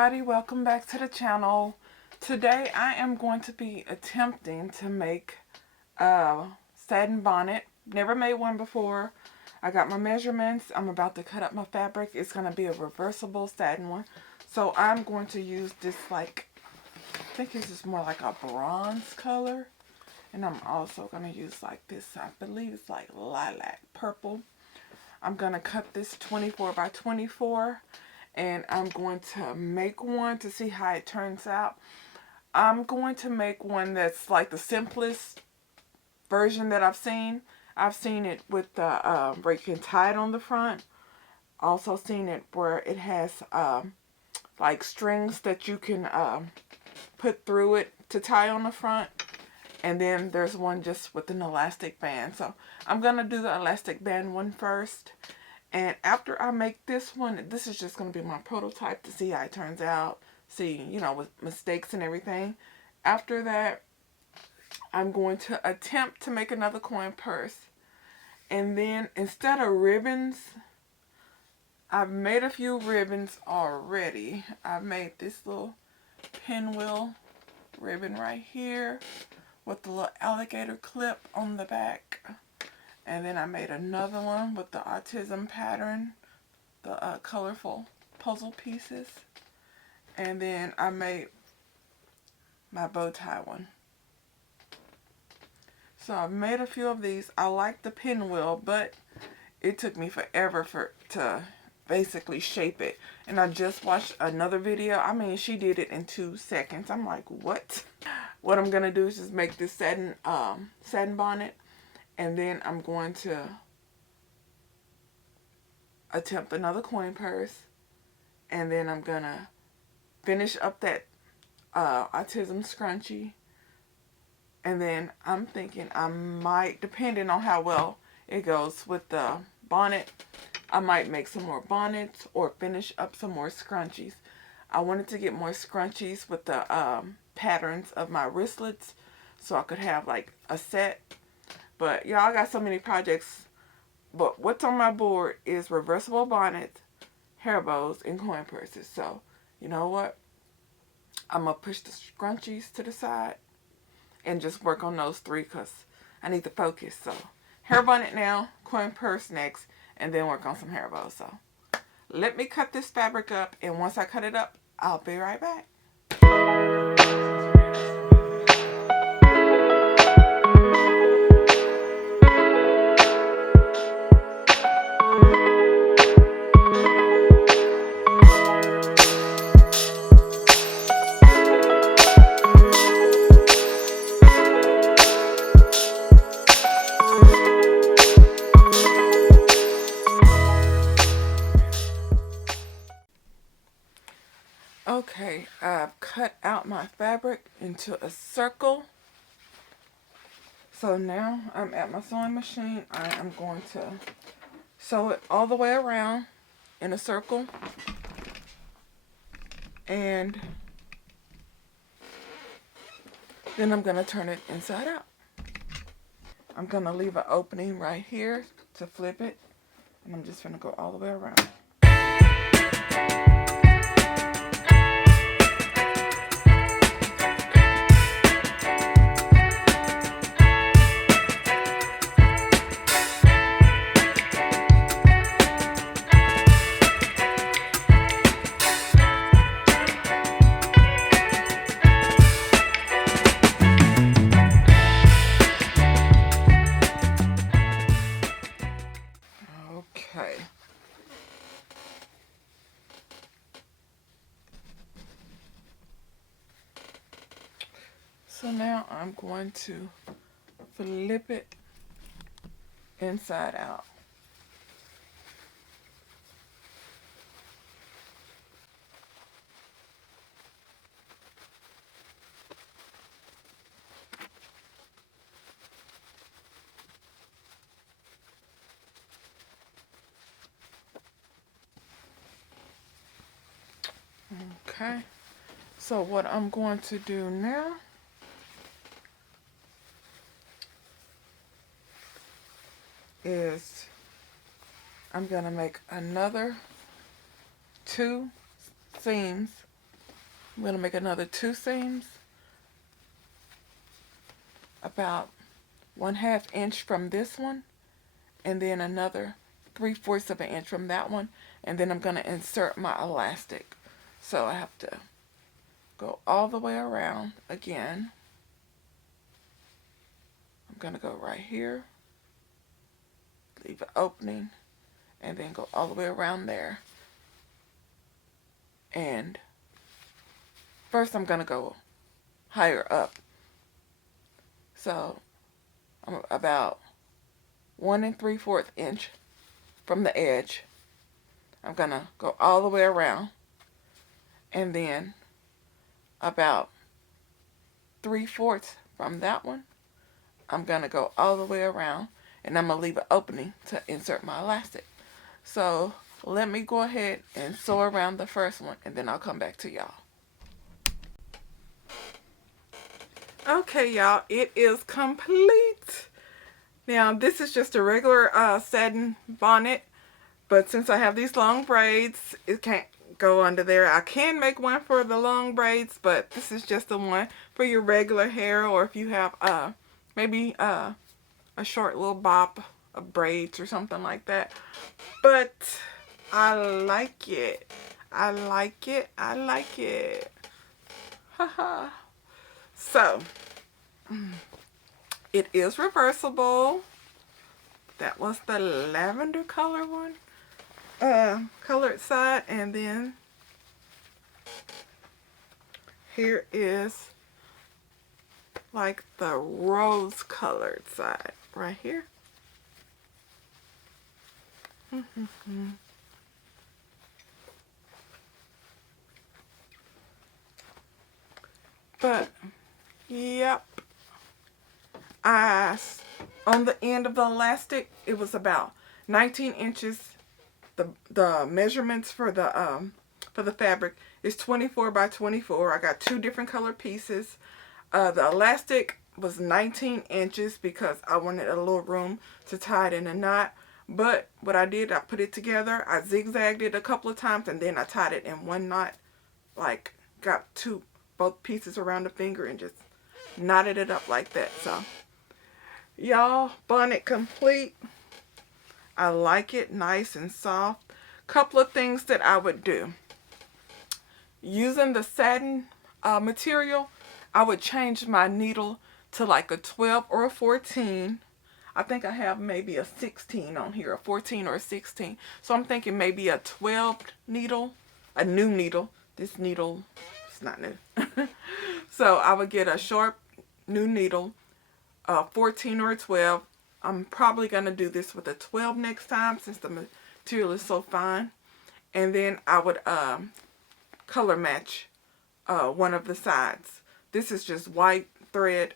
everybody, welcome back to the channel. Today I am going to be attempting to make a satin bonnet. Never made one before. I got my measurements. I'm about to cut up my fabric. It's going to be a reversible satin one. So I'm going to use this, like, I think this is more like a bronze color. And I'm also going to use like this, I believe it's like lilac purple. I'm going to cut this 24 by 24. And I'm going to make one to see how it turns out. I'm going to make one that's like the simplest version that I've seen. I've seen it with the where you can tie it on the front. Also seen it where it has like strings that you can put through it to tie on the front. And then there's one just with an elastic band. So I'm going to do the elastic band one first. And after I make this one, this is just going to be my prototype to see how it turns out. See, you know, with mistakes and everything. After that, I'm going to attempt to make another coin purse. And then instead of ribbons, I've made a few ribbons already. I've made this little pinwheel ribbon right here with the little alligator clip on the back. And then I made another one with the autism pattern, the colorful puzzle pieces. And then I made my bow tie one. So I've made a few of these. I like the pinwheel, but it took me forever to basically shape it. And I just watched another video. I mean, she did it in 2 seconds. I'm like, what? What I'm going to do is just make this satin bonnet. And then I'm going to attempt another coin purse. And then I'm going to finish up that autism scrunchie. And then I'm thinking I might, depending on how well it goes with the bonnet, I might make some more bonnets or finish up some more scrunchies. I wanted to get more scrunchies with the patterns of my wristlets so I could have like a set. But y'all, I got so many projects. But what's on my board is reversible bonnets, hair bows, and coin purses. So, you know what? I'm going to push the scrunchies to the side and just work on those 3 because I need to focus. So, hair bonnet now, coin purse next, and then work on some hair bows. So, let me cut this fabric up, and once I cut it up, I'll be right back. Okay, I've cut out my fabric into a circle. So now I'm at my sewing machine. I am going to sew it all the way around in a circle. And then I'm going to turn it inside out. I'm going to leave an opening right here to flip it. And I'm just going to go all the way around. Okay. So now I'm going to flip it inside out. Okay, so what I'm going to do now is I'm going to make another 2 seams I'm going to make another 2 seams, about 1/2 inch from this one, and then another 3/4 of an inch from that one, and then I'm going to insert my elastic. So I have to go all the way around again. I'm going to go right here, leave an opening, and then go all the way around there. And first I'm going to go higher up. So I'm about 1 3/4 inch from the edge. I'm going to go all the way around, and then about 3/4 from that one, I'm going to go all the way around, and I'm going to leave an opening to insert my elastic. So let me go ahead and sew around the first one, and then I'll come back to y'all. Okay, y'all, it is complete. Now, this is just a regular satin bonnet, but since I have these long braids, it can't go under there. I can make one for the long braids, but this is just the one for your regular hair, or if you have maybe a short little bop of braids or something like that. But I like it. I like it. I like it. Haha. So, it is reversible. That was the lavender color one, colored side, and then here is like the rose colored side right here. But yep, on the end of the elastic, it was about 19 inches. The measurements for the fabric is 24 by 24. I got 2 different color pieces. The elastic was 19 inches because I wanted a little room to tie it in a knot. But what I did, I put it together, I zigzagged it a couple of times, and then I tied it in one knot. Like, got both pieces around the finger and just knotted it up like that. So, y'all, bonnet complete. I like it nice and soft. Couple of things that I would do. Using the satin material, I would change my needle to like a 12 or a 14. I think I have maybe a 16 on here, a 14 or a 16. So I'm thinking maybe a 12 needle, a new needle. This needle, it's not new. So I would get a sharp new needle, a 14 or a 12. I'm probably going to do this with a 12 next time since the material is so fine. And then I would color match one of the sides. This is just white thread.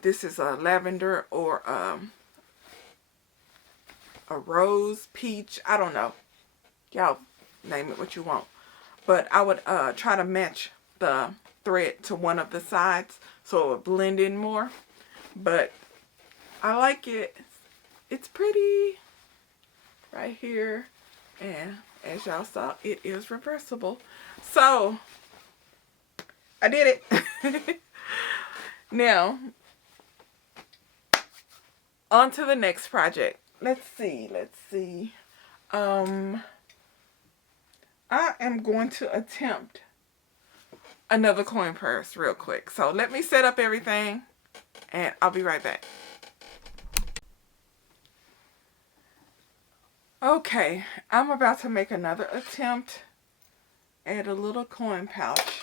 This is a lavender or a rose, peach. I don't know. Y'all name it what you want. But I would try to match the thread to one of the sides so it would blend in more. But I like it. It's pretty right here. And as y'all saw, it is reversible. So, I did it. Now, on to the next project. Let's see. I am going to attempt another coin purse real quick. So, let me set up everything, and I'll be right back. Okay, I'm about to make another attempt at a little coin pouch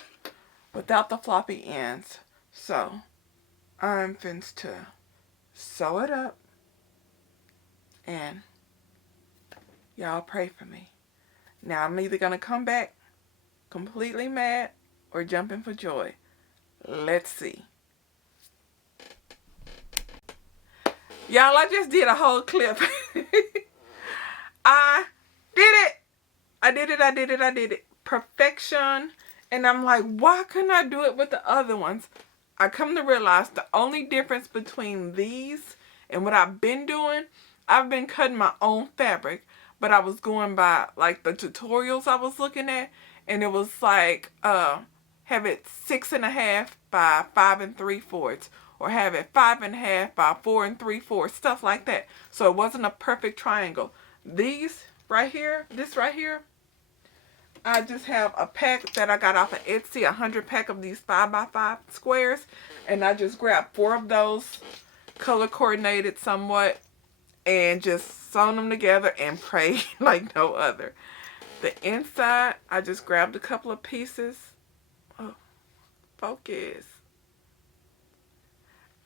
without the floppy ends. So, I'm finna to sew it up, and y'all pray for me. Now, I'm either going to come back completely mad or jumping for joy. Let's see. Y'all, I just did a whole clip. I did it. Perfection. And I'm like, why couldn't I do it with the other ones? I come to realize the only difference between these and what I've been doing, I've been cutting my own fabric, but I was going by like the tutorials I was looking at, and it was like have it 6.5 by 5 3/4, or have it 5.5 by 4 3/4, stuff like that. So it wasn't a perfect triangle. These right here, this right here, I just have a pack that I got off of Etsy, 100 pack of these 5 by 5 squares, and I just grabbed 4 of those, color coordinated somewhat, and just sewn them together and prayed like no other. The inside, I just grabbed a couple of pieces. Oh, focus.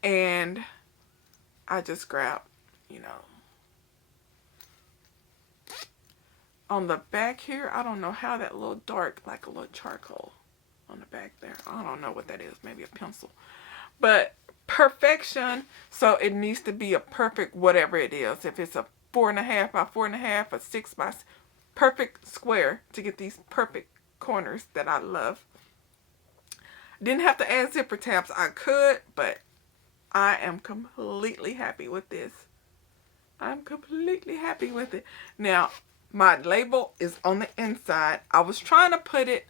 And I just grabbed, you know, on the back here, I don't know how that little dark, like a little charcoal on the back there. I don't know what that is. Maybe a pencil. But perfection. So it needs to be a perfect whatever it is. If it's a 4.5 by 4.5, a 6 by 6, perfect square to get these perfect corners that I love. Didn't have to add zipper tabs. I could, but I am completely happy with this. I'm completely happy with it. Now, my label is on the inside. I was trying to put it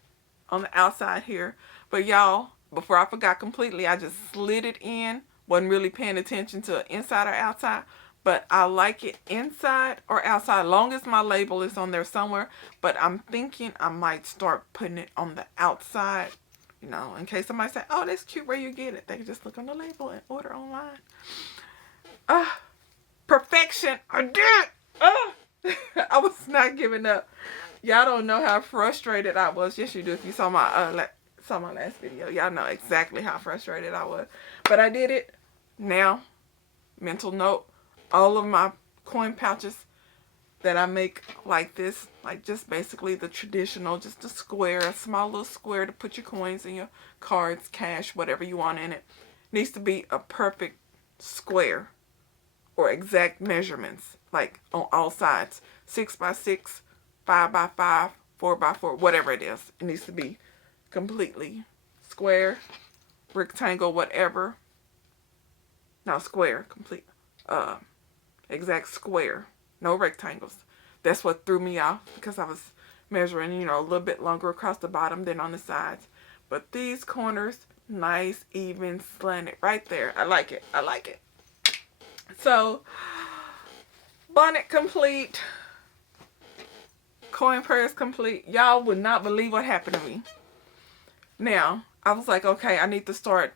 on the outside here, but y'all, before I forgot completely, I just slid it in. Wasn't really paying attention to inside or outside, but I like it inside or outside, long as my label is on there somewhere. But I'm thinking I might start putting it on the outside, you know, in case somebody say, oh, that's cute, where you get it? They can just look on the label and order online. Perfection. I did. I was not giving up. Y'all don't know how frustrated I was. Yes, you do. If you saw my last video, y'all know exactly how frustrated I was. But I did it. Now, mental note, all of my coin pouches that I make like this, like just basically the traditional, just a square, a small little square to put your coins and your cards, cash, whatever you want in it, needs to be a perfect square or exact measurements, like on all sides, 6 by 6, 5 by 5, 4 by 4, whatever it is. It needs to be completely square, rectangle, whatever. No, square, complete, exact square, no rectangles. That's what threw me off, because I was measuring, you know, a little bit longer across the bottom than on the sides. But these corners, nice, even, slanted, right there. I like it. I like it. So, bonnet complete. Coin purse complete. Y'all would not believe what happened to me. Now, I was like, okay, I need to start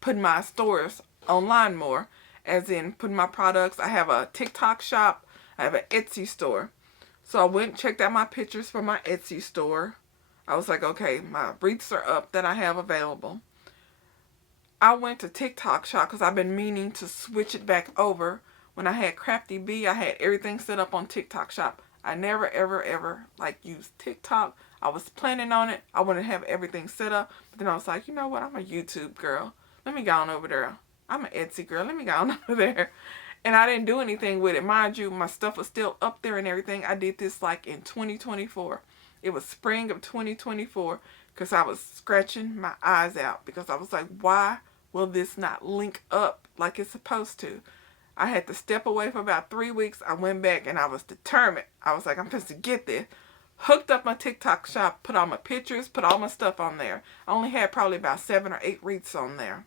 putting my stores online more. As in, putting my products. I have a TikTok shop. I have an Etsy store. So I went and checked out my pictures for my Etsy store. I was like, okay, my wreaths are up that I have available. I went to TikTok shop because I've been meaning to switch it back over. When I had Crafty Bee, I had everything set up on TikTok shop. I never, ever, ever, like, used TikTok. I was planning on it. I wanted to have everything set up. But then I was like, you know what? I'm a YouTube girl. Let me go on over there. I'm an Etsy girl. Let me go on over there. And I didn't do anything with it. Mind you, my stuff was still up there and everything. I did this, like, in 2024. It was spring of 2024. Because I was scratching my eyes out. Because I was like, why will this not link up like it's supposed to? I had to step away for about 3 weeks. I went back and I was determined. I was like, I'm supposed to get this. Hooked up my TikTok shop, put all my pictures, put all my stuff on there. I only had probably about 7 or 8 wreaths on there.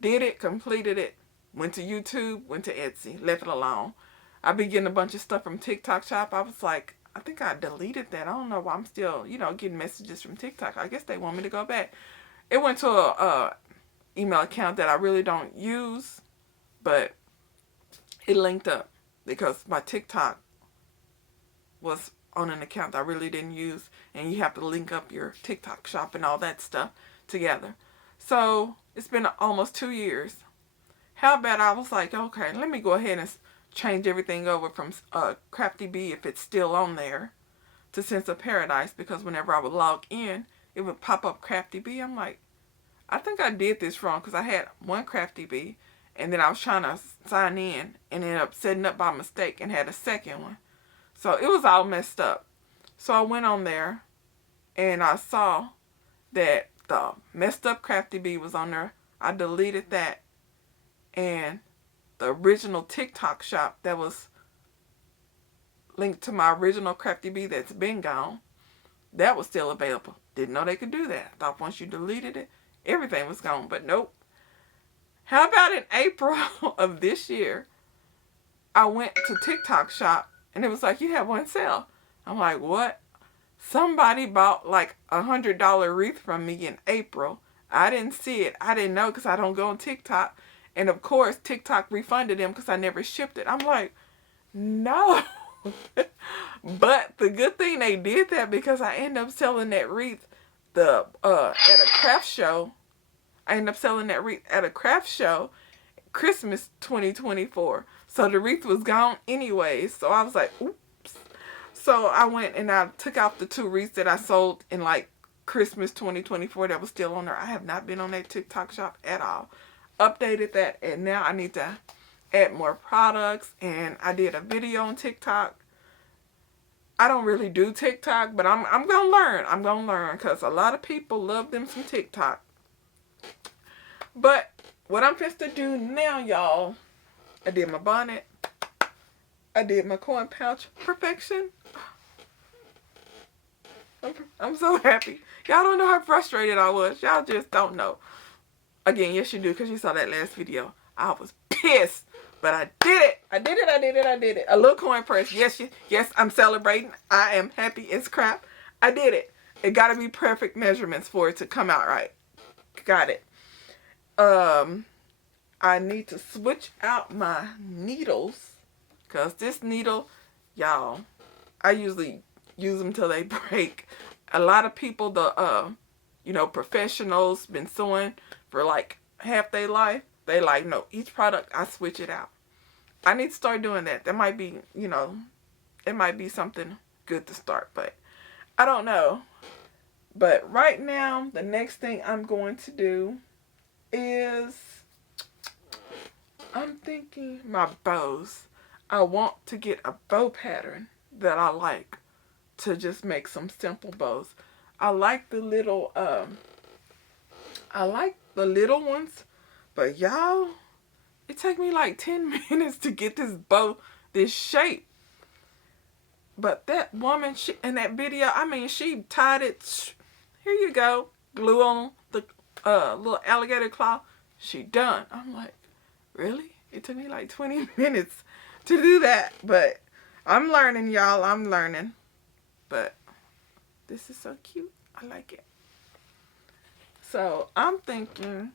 Did it, completed it, went to YouTube, went to Etsy, left it alone. I be getting a bunch of stuff from TikTok shop. I was like, I think I deleted that. I don't know why I'm still, you know, getting messages from TikTok. I guess they want me to go back. It went to a email account that I really don't use, but it linked up because my TikTok was on an account I really didn't use, and you have to link up your TikTok shop and all that stuff together. So it's been almost 2 years. How about I was like, okay, let me go ahead and change everything over from Crafty Bee, if it's still on there, to Sense of Paradise, because whenever I would log in, it would pop up Crafty Bee. I'm like, I think I did this wrong, because I had one Crafty Bee, and then I was trying to sign in and ended up setting up by mistake and had a second one. So it was all messed up. So I went on there and I saw that the messed up Crafty Bee was on there. I deleted that. And the original TikTok shop that was linked to my original Crafty Bee that's been gone, that was still available. Didn't know they could do that. Thought once you deleted it, everything was gone. But nope. How about in April of this year, I went to TikTok shop and it was like, you have one sale. I'm like, what? Somebody bought like $100 wreath from me in April. I didn't see it. I didn't know because I don't go on TikTok. And of course, TikTok refunded them because I never shipped it. I'm like, no. But the good thing they did that because I ended up selling that wreath at a craft show. I ended up selling that wreath at a craft show Christmas 2024. So the wreath was gone anyways. So I was like, oops. So I went and I took out the 2 wreaths that I sold in like Christmas 2024 that was still on there. I have not been on that TikTok shop at all. Updated that, and now I need to add more products. And I did a video on TikTok. I don't really do TikTok, but I'm gonna learn. I'm gonna learn because a lot of people love them some TikTok. But what I'm supposed to do now, y'all, I did my bonnet. I did my coin pouch. Perfection. I'm so happy. Y'all don't know how frustrated I was. Y'all just don't know. Again, yes you do because you saw that last video. I was pissed. But I did it. I did it. I did it. I did it. A little coin press. Yes, I'm celebrating. I am happy as crap. I did it. It got to be perfect measurements for it to come out right. Got it. I need to switch out my needles. Because this needle, y'all, I usually use them till they break. A lot of people, professionals, been sewing for like half their life. They like, no, each product, I switch it out. I need to start doing that. That might be, it might be something good to start, but I don't know. But right now, the next thing I'm going to do is, I'm thinking my bows. I want to get a bow pattern that I like to just make some simple bows. I like the little ones, but y'all, it took me like 10 minutes to get this bow, this shape. But that woman, in that video, she tied it. Here you go. Glue on the little alligator claw. She done. I'm like, really? It took me like 20 minutes to do that. But I'm learning, y'all. I'm learning. But this is so cute. I like it. So I'm thinking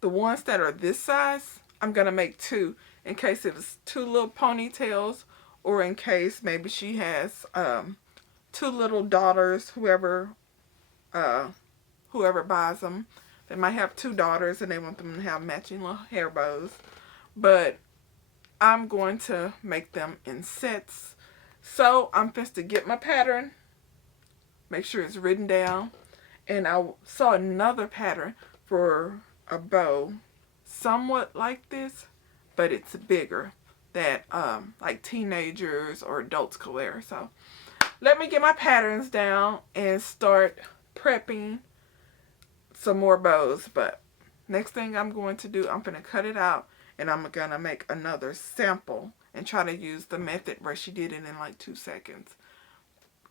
the ones that are this size, I'm going to make 2 in case it was 2 little ponytails, or in case maybe she has 2 little daughters, whoever buys them. They might have 2 daughters and they want them to have matching little hair bows. But I'm going to make them in sets. So I'm supposed to get my pattern, make sure it's written down. And I saw another pattern for a bow somewhat like this, but it's bigger, that like teenagers or adults could wear. So let me get my patterns down and start prepping some more bows. But next thing I'm going to do, I'm going to cut it out and I'm going to make another sample and try to use the method where she did it in like 2 seconds.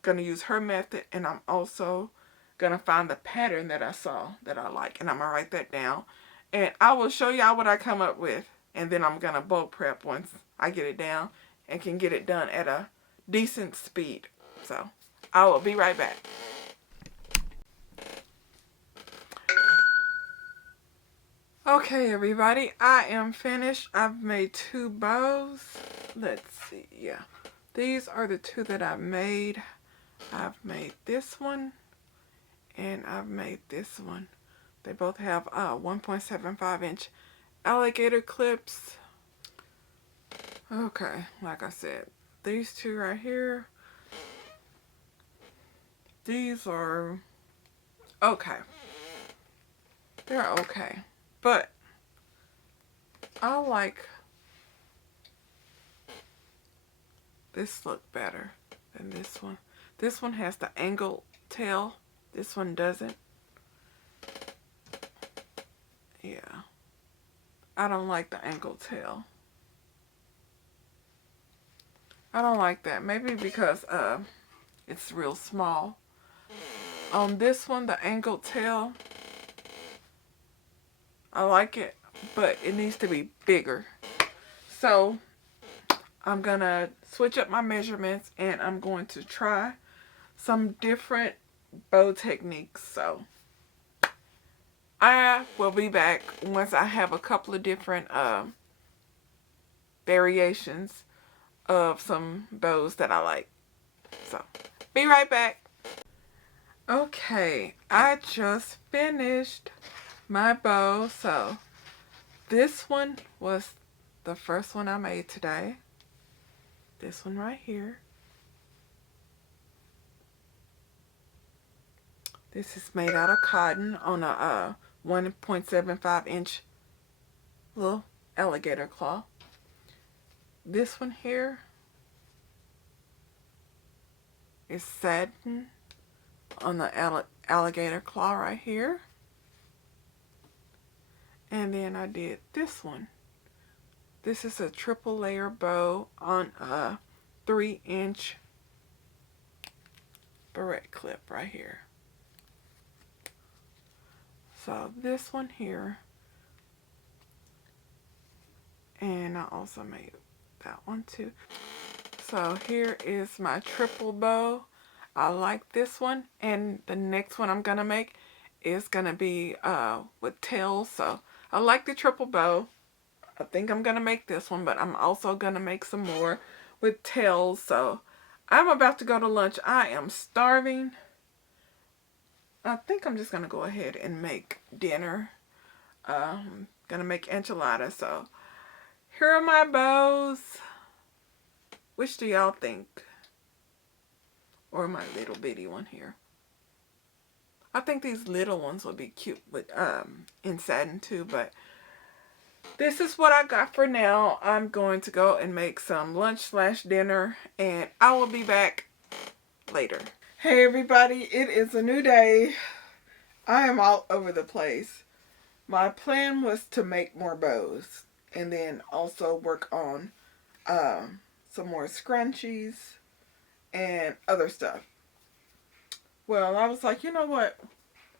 Going to use her method, and I'm also going to find the pattern that I saw that I like, and I'm going to write that down. And I will show y'all what I come up with, and then I'm going to bow prep once I get it down and can get it done at a decent speed. So I will be right back. Okay, everybody, I am finished. I've made 2 bows. Let's see. Yeah, these are the 2 that I made. I've made this one and I've made this one. They both have 1.75 inch alligator clips. Okay, like I said, these 2 right here, these are okay. They're okay, but I like this look better than this one. This one has the angled tail. This one doesn't. Yeah. I don't like the angled tail. I don't like that. Maybe because It's real small. On this one, the angled tail, I like it, but it needs to be bigger. So I'm going to switch up my measurements and I'm going to try some different bow techniques. So I will be back once I have a couple of different variations of some bows that I like. So be right back. Okay, I just finished my bow. So this one was the first one I made today. This one right here. This is made out of cotton on a 1.75 inch little alligator claw. This one here is satin on the alligator claw right here. And then I did this one. This is a triple layer bow on a 3-inch barrette clip right here. So this one here, and I also made that one too. So here is my triple bow. I like this one, and the next one I'm gonna make is gonna be with tails. So I like the triple bow. I think I'm gonna make this one, but I'm also gonna make some more with tails. So I'm about to go to lunch. I am starving. I think I'm just gonna go ahead and make dinner. Gonna make enchiladas. So here are my bows. Which do y'all think? Or my little bitty one here. I think these little ones would be cute with in satin too, but this is what I got for now. I'm going to go and make some lunch/dinner, and I will be back later. Hey everybody, it is a new day. I am all over the place. My plan was to make more bows and then also work on some more scrunchies and other stuff. Well, I was like, you know what?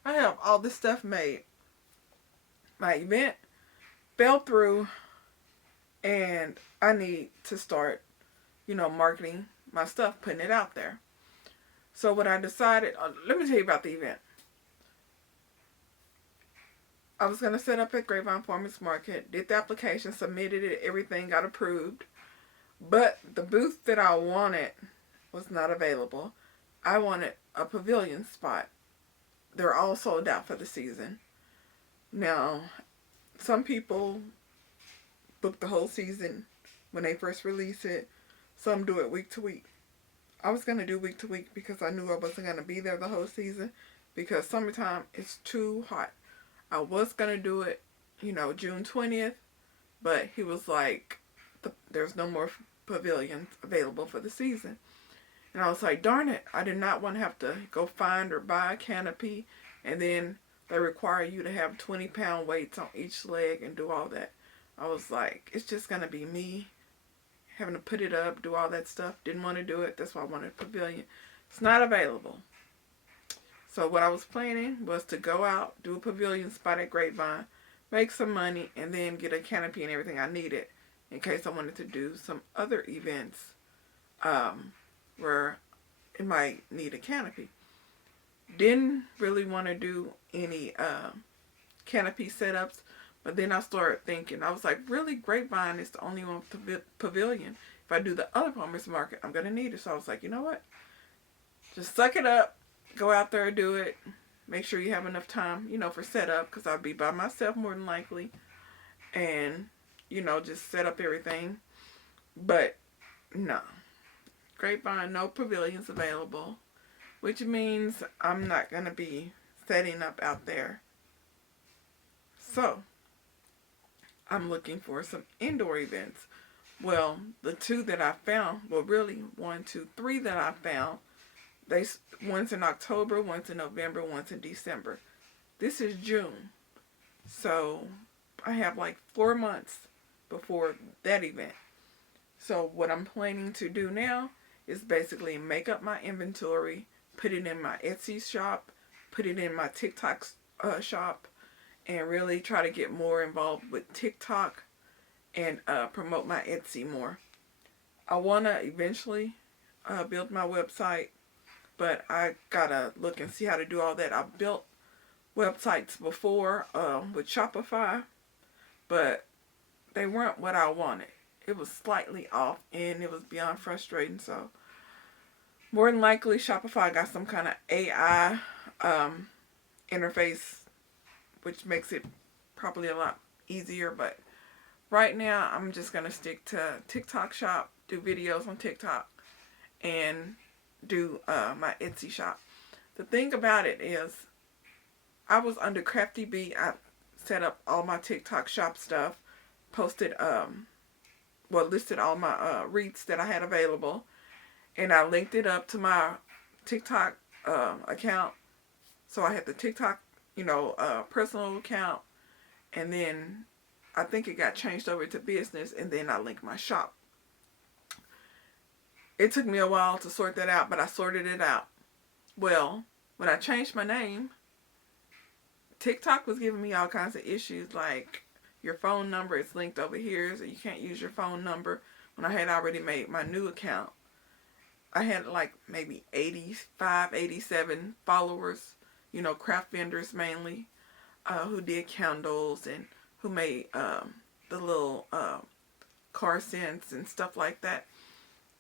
I have all this stuff made. My event fell through and I need to start, marketing my stuff, putting it out there. So what I decided, let me tell you about the event. I was going to set up at Grapevine Farmers Market, did the application, submitted it, everything got approved. But the booth that I wanted was not available. I wanted a pavilion spot. They're all sold out for the season. Now, some people book the whole season when they first release it. Some do it week to week. I was going to do week to week because I knew I wasn't going to be there the whole season because summertime is too hot. I was going to do it, June 20th, but he was like, there's no more pavilions available for the season. And I was like, darn it, I did not want to have to go find or buy a canopy, and then they require you to have 20-pound weights on each leg and do all that. I was like, it's just going to be me having to put it up, do all that stuff. Didn't want to do it. That's why I wanted a pavilion. It's not available. So what I was planning was to go out, do a pavilion spot at Grapevine, make some money, and then get a canopy and everything I needed in case I wanted to do some other events where it might need a canopy. Didn't really want to do any canopy setups, but then I started thinking, I was like, really, Grapevine is the only one with the pavilion. If I do the other farmers market, I'm going to need it. So I was like, you know what? Just suck it up. Go out there and do it. Make sure you have enough time, for setup, because I'll be by myself more than likely. And, just set up everything. But, no. Grapevine, no pavilions available. Which means I'm not going to be setting up out there. So, I'm looking for some indoor events. Well, the two that I found, really 1, 2, 3 that I found, one's in October, one's in November, one's in December. This is June. So I have like 4 months before that event. So what I'm planning to do now is basically make up my inventory, put it in my Etsy shop, put it in my TikTok shop, and really try to get more involved with TikTok and promote my Etsy more. I want to eventually build my website, but I gotta look and see how to do all that. I've built websites before with Shopify, but they weren't what I wanted. It was slightly off, and it was beyond frustrating. So more than likely, Shopify got some kind of AI interface, which makes it probably a lot easier. But right now, I'm just going to stick to TikTok shop, do videos on TikTok, and do my Etsy shop. The thing about it is, I was under Crafty Bee. I set up all my TikTok shop stuff, posted, listed all my wreaths that I had available, and I linked it up to my TikTok account. So I had the TikTok, personal account, and then I think it got changed over to business, and then I linked my shop. It took me a while to sort that out, but I sorted it out. Well, when I changed my name, TikTok was giving me all kinds of issues, like your phone number is linked over here, so you can't use your phone number. When I had already made my new account, I had like maybe 85, 87 followers, craft vendors mainly, who did candles and who made the little car scents and stuff like that.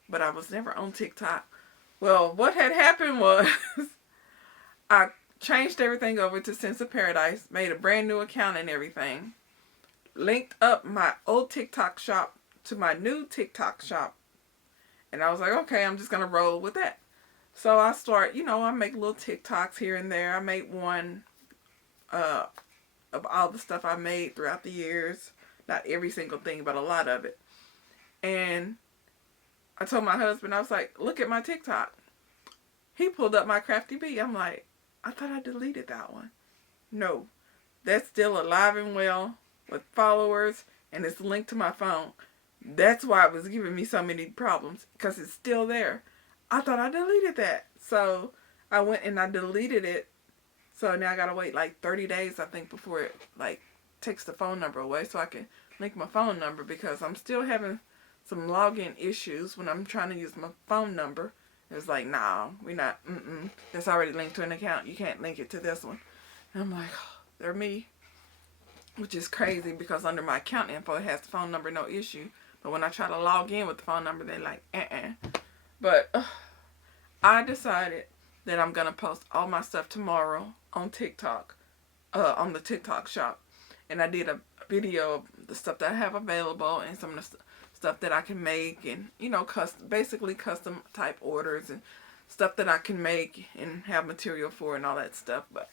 But I was never on TikTok. Well, what had happened was I changed everything over to Sense of Paradise, made a brand new account and everything, linked up my old TikTok shop to my new TikTok shop, and I was like, okay, I'm just going to roll with that. So I start, I make little TikToks here and there. I made one of all the stuff I made throughout the years. Not every single thing, but a lot of it. And I told my husband, I was like, look at my TikTok. He pulled up my Crafty Bee. I'm like, I thought I deleted that one. No, that's still alive and well with followers, and it's linked to my phone. That's why it was giving me so many problems, because it's still there. I thought I deleted that. So I went and I deleted it. So now I gotta wait like 30 days, I think, before it takes the phone number away so I can link my phone number, because I'm still having some login issues when I'm trying to use my phone number. It's like, nah, we're not, that's already linked to an account. You can't link it to this one. And I'm like, oh, they're me. Which is crazy, because under my account info, it has the phone number, no issue. But when I try to log in with the phone number, they're like, But I decided that I'm going to post all my stuff tomorrow on TikTok, on the TikTok shop. And I did a video of the stuff that I have available and some of the stuff that I can make, and, basically custom type orders and stuff that I can make and have material for and all that stuff. But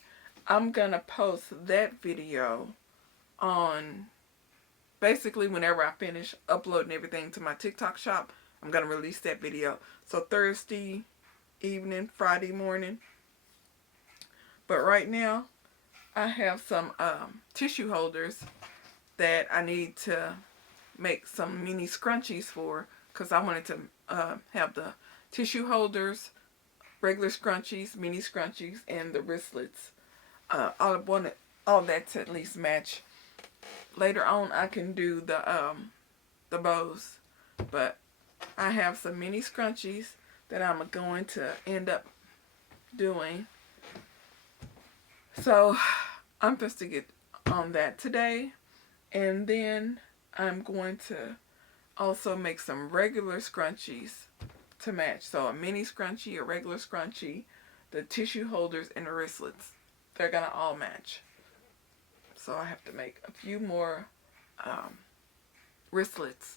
I'm going to post that video on basically whenever I finish uploading everything to my TikTok shop. I'm going to release that video. So Thursday evening, Friday morning. But right now, I have some tissue holders that I need to make some mini scrunchies for, because I wanted to have the tissue holders, regular scrunchies, mini scrunchies, and the wristlets. I wanted all that to at least match. Later on, I can do the bows, but I have some mini scrunchies that I'm going to end up doing. So I'm supposed to get on that today, and then I'm going to also make some regular scrunchies to match. So a mini scrunchie, a regular scrunchie, the tissue holders, and the wristlets. They're going to all match. So I have to make a few more wristlets.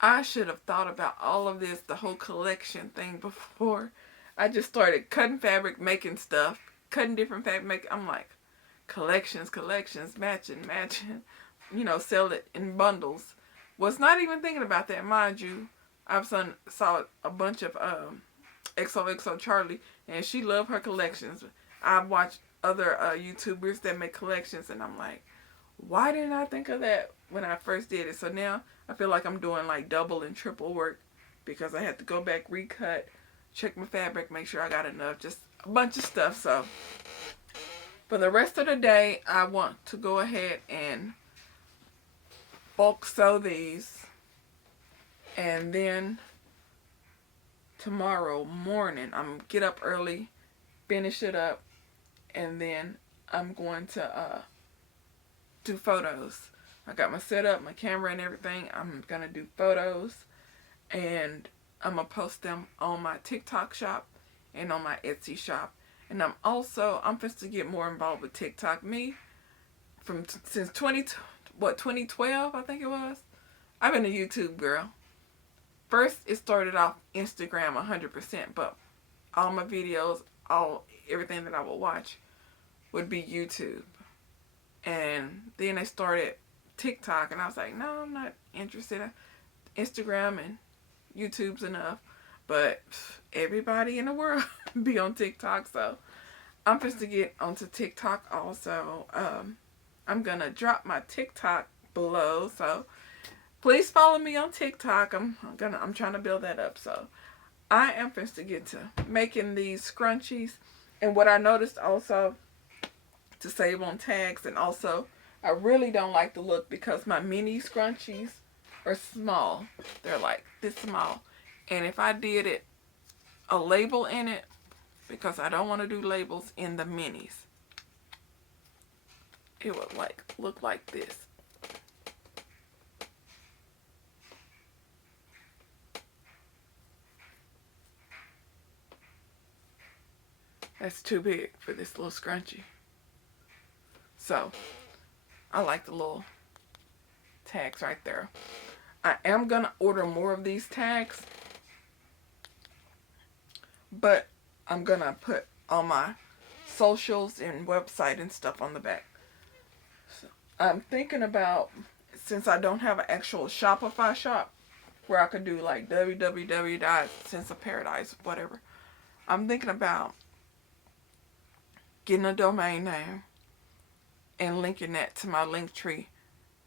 I should have thought about all of this, the whole collection thing, before I just started cutting fabric, making stuff, cutting different fabric. I'm like, collections, matching, sell it in bundles. Was not even thinking about that, mind you. I've saw a bunch of XOXO Charlie, and she loved her collections. I've watched other YouTubers that make collections, and I'm like, why didn't I think of that when I first did it? So now I feel like I'm doing like double and triple work because I had to go back, recut, check my fabric, make sure I got enough, just a bunch of stuff. So for the rest of the day, I want to go ahead and bulk sew these, and then tomorrow morning I'm gonna get up early, finish it up, and then I'm going to do photos. I got my setup, my camera and everything. I'm gonna do photos, and I'm gonna post them on my TikTok shop and on my Etsy shop. And I'm supposed to get more involved with TikTok. Me, since 2012, I think it was. I've been a YouTube girl. First, it started off Instagram 100%, but all my videos, everything that I would watch would be YouTube. And then they started TikTok, and I was like, no, I'm not interested. Instagram and YouTube's enough. But everybody in the world be on TikTok, so I'm supposed to get onto TikTok also. I'm gonna drop my TikTok below, so please follow me on TikTok. I'm trying to build that up. So I am supposed to get to making these scrunchies. And what I noticed also, to save on tags, and also I really don't like the look because my mini scrunchies are small. They're like this small. And if I did a label in it, because I don't want to do labels in the minis, it would look like this. That's too big for this little scrunchie. So I like the little tags right there. I am gonna order more of these tags, but I'm gonna put all my socials and website and stuff on the back. So I'm thinking about, since I don't have an actual Shopify shop where I could do like www.senseofparadise, whatever, I'm thinking about getting a domain name and linking that to my link tree,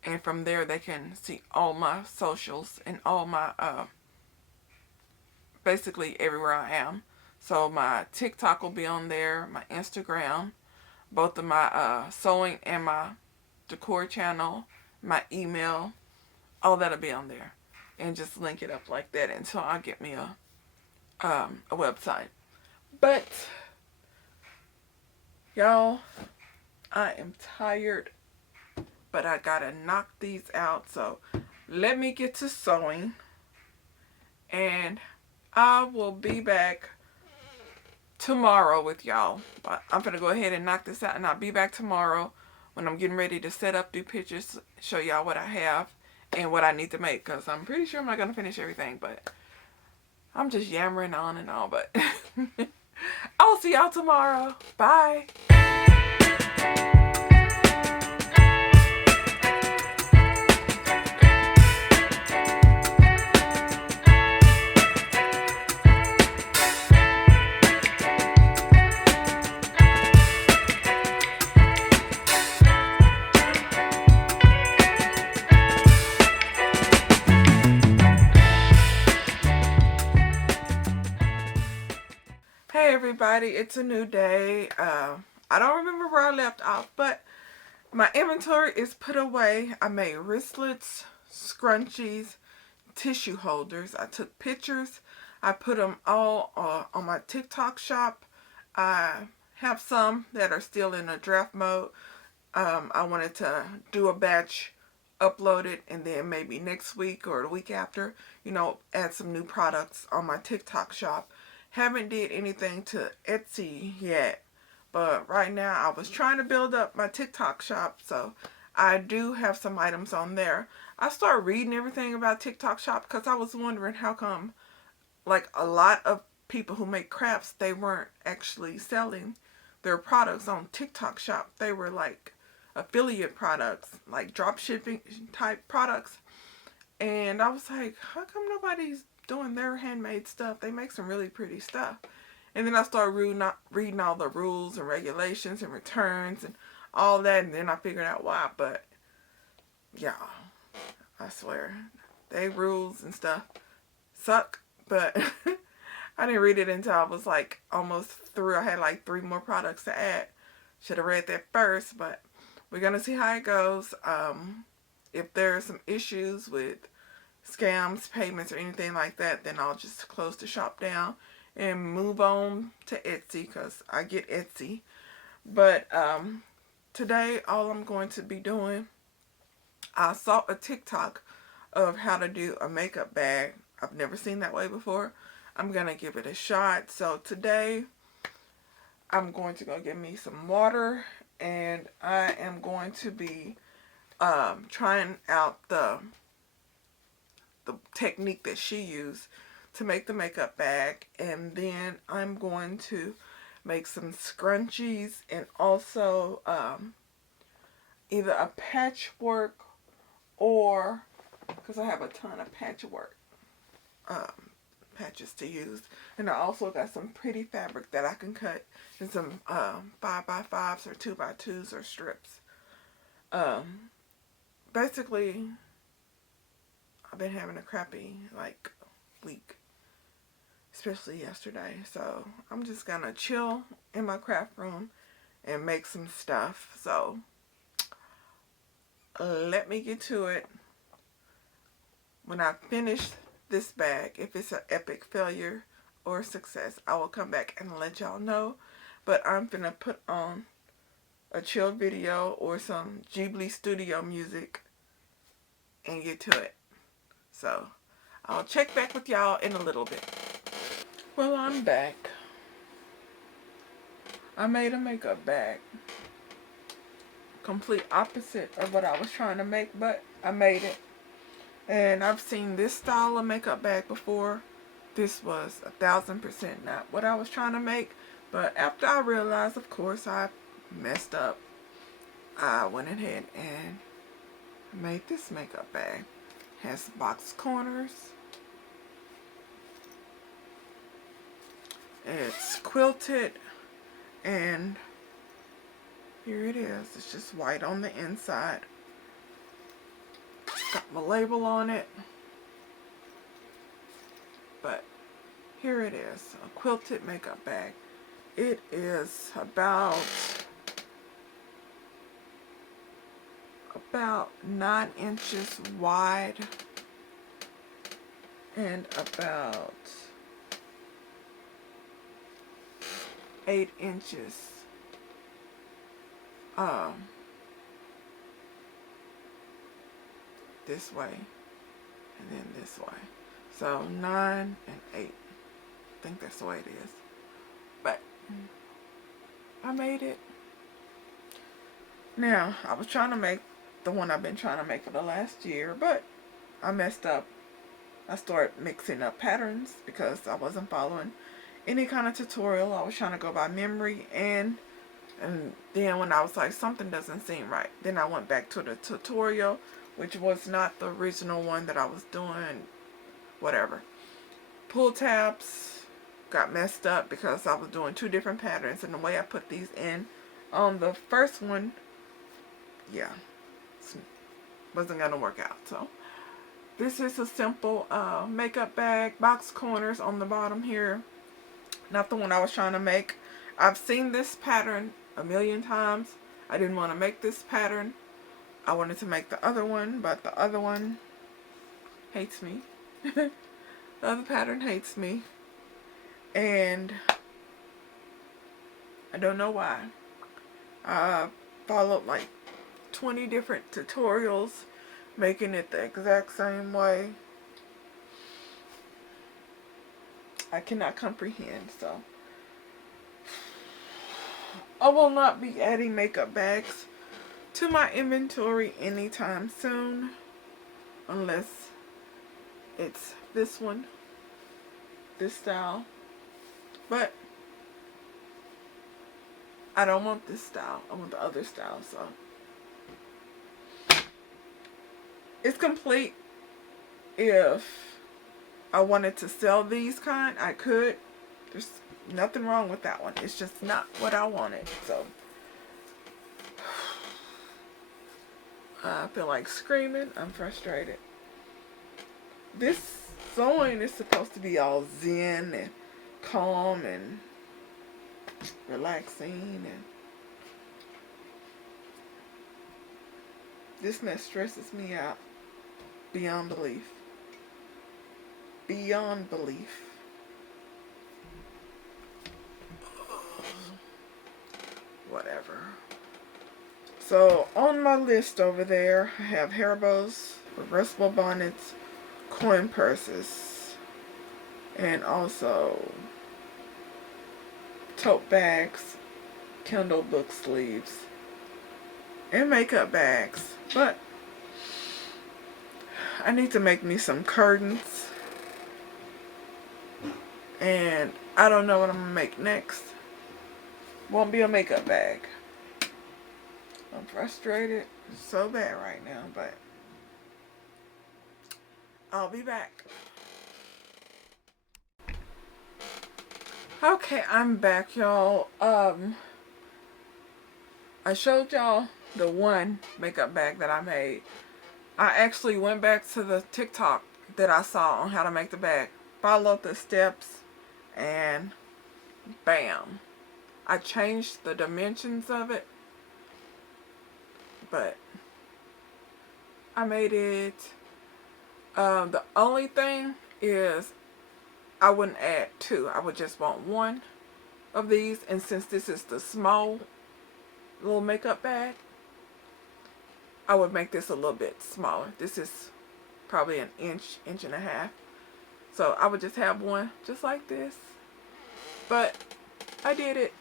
and from there they can see all my socials and all my basically everywhere I am. So my TikTok will be on there, my Instagram, both of my sewing and my decor channel, my email, all that'll be on there, and just link it up like that until I get me a website. But y'all, I am tired, but I gotta knock these out. So let me get to sewing, and I will be back tomorrow with y'all. But I'm gonna go ahead and knock this out, and I'll be back tomorrow when I'm getting ready to set up, do pictures, show y'all what I have and what I need to make, because I'm pretty sure I'm not gonna finish everything, but I'm just yammering on and on. But I'll see y'all tomorrow. Bye. Hey everybody, it's a new day. I don't remember where I left off, but my inventory is put away. I made wristlets, scrunchies, tissue holders. I took pictures. I put them all on my TikTok shop. I have some that are still in a draft mode. I wanted to do a batch, upload it, and then maybe next week or the week after, add some new products on my TikTok shop. Haven't did anything to Etsy yet, but right now I was trying to build up my TikTok shop, so I do have some items on there. I started reading everything about TikTok shop because I was wondering how come, like, a lot of people who make crafts, they weren't actually selling their products on TikTok shop. They were like affiliate products, like drop shipping type products. And I was like, how come nobody's doing their handmade stuff? They make some really pretty stuff. And then I started reading all the rules and regulations and returns and all that, and then I figured out why. But yeah, I swear, they rules and stuff suck, but I didn't read it until I was like almost through. I had like 3 more products to add. Should have read that first, but we're gonna see how it goes. If there are some issues with scams, payments, or anything like that, then I'll just close the shop down and move on to Etsy, because I get Etsy. But today, all I'm going to be doing, I saw a TikTok of how to do a makeup bag. I've never seen that way before. I'm going to give it a shot. So today, I'm going to go get me some water, and I am going to be trying out the technique that she used to make the makeup bag, and then I'm going to make some scrunchies and also either a patchwork, or because I have a ton of patchwork patches to use, and I also got some pretty fabric that I can cut in some 5x5s or 2x2s or strips. Basically, I've been having a crappy like week, especially yesterday. So I'm just gonna chill in my craft room and make some stuff. So let me get to it. When I finish this bag, if it's an epic failure or success, I will come back and let y'all know. But I'm gonna put on a chill video or some Ghibli studio music and get to it. So I'll check back with y'all in a little bit. Well, I'm back. I made a makeup bag. Complete opposite of what I was trying to make, but I made it. And I've seen this style of makeup bag before. This was 1000% not what I was trying to make. But after I realized, of course, I messed up, I went ahead and made this makeup bag. Has box corners. It's quilted, and here it is. It's just white on the inside. Got my label on it. But here it is, a quilted makeup bag. It is about 9 inches wide and about 8 inches this way and then this way. So 9 and 8. I think that's the way it is. But I made it. Now, I was trying to make the one I've been trying to make for the last year, but I messed up. I started mixing up patterns because I wasn't following any kind of tutorial. I was trying to go by memory, and then when I was like, something doesn't seem right, then I went back to the tutorial, which was not the original one that I was doing. Whatever. Pull tabs got messed up because I was doing 2 different patterns, and the way I put these in on the first one, yeah, wasn't gonna work out. So this is a simple makeup bag, box corners on the bottom here. Not the one I was trying to make. I've seen this pattern a million times. I didn't want to make this pattern. I wanted to make the other one, but the other one hates me. The other pattern hates me, and I don't know why. I followed like 20 different tutorials making it the exact same way. I cannot comprehend. So I will not be adding makeup bags to my inventory anytime soon, unless it's this one, this style. But I don't want this style. I want the other style. So it's complete. If I wanted to sell these kind, I could. There's nothing wrong with that one. It's just not what I wanted. So I feel like screaming. I'm frustrated. This sewing is supposed to be all zen and calm and relaxing, and this mess stresses me out beyond belief. Beyond belief. Whatever. So on my list over there, I have hair bows, reversible bonnets, coin purses, and also tote bags, Kindle book sleeves, and makeup bags. But I need to make me some curtains, and I don't know what I'm gonna make next. Won't be a makeup bag. I'm frustrated so bad right now, but I'll be back. Okay, I'm back, y'all. I showed y'all the one makeup bag that I made. I actually went back to the TikTok that I saw on how to make the bag, followed the steps, and bam. I changed the dimensions of it, but I made it. The only thing is I wouldn't add two. I would just want one of these, and since this is the small little makeup bag, I would make this a little bit smaller. This is probably an inch, inch and a half. So I would just have one just like this. But I did it.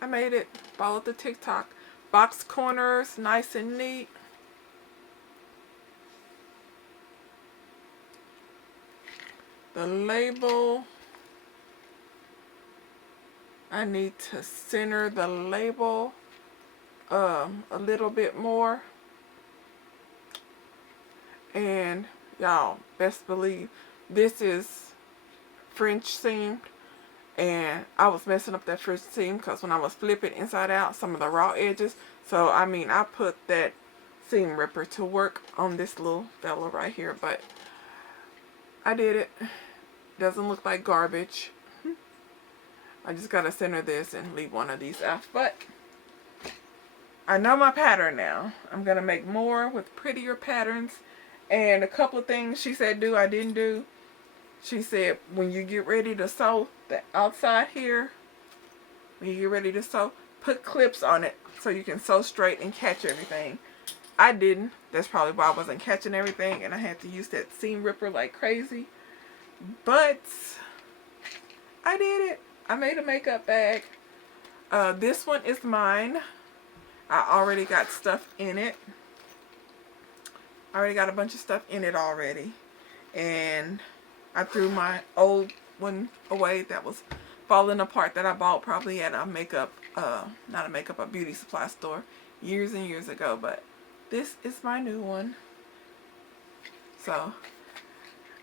I made it. Followed the TikTok. Box corners, nice and neat. The label, I need to center the label a little bit more. And y'all, best believe this is French seamed, and I was messing up that French seam because when I was flipping inside out, some of the raw edges. So I mean, I put that seam ripper to work on this little fella right here, but I did it. Doesn't look like garbage. I just gotta center this and leave one of these out, but I know my pattern now. I'm gonna make more with prettier patterns. And a couple of things she said do, I didn't do. She said when you get ready to sew the outside here, when you get ready to sew, put clips on it so you can sew straight and catch everything. I didn't. That's probably why I wasn't catching everything, and I had to use that seam ripper like crazy. But I did it. I made a makeup bag. This one is mine. I already got stuff in it. I already got a bunch of stuff in it already. And I threw my old one away that was falling apart that I bought probably at a makeup, not a makeup, a beauty supply store years and years ago. But this is my new one. So,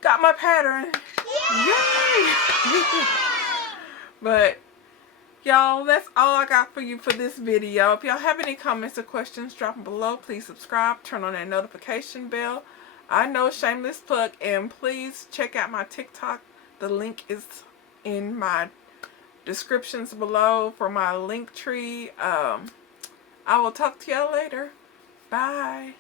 got my pattern. Yay! But y'all, that's all I got for you for this video. If y'all have any comments or questions, drop them below. Please subscribe, turn on that notification bell. I know, shameless plug, and please check out my TikTok. The link is in my descriptions below for my link tree. I will talk to y'all later. Bye.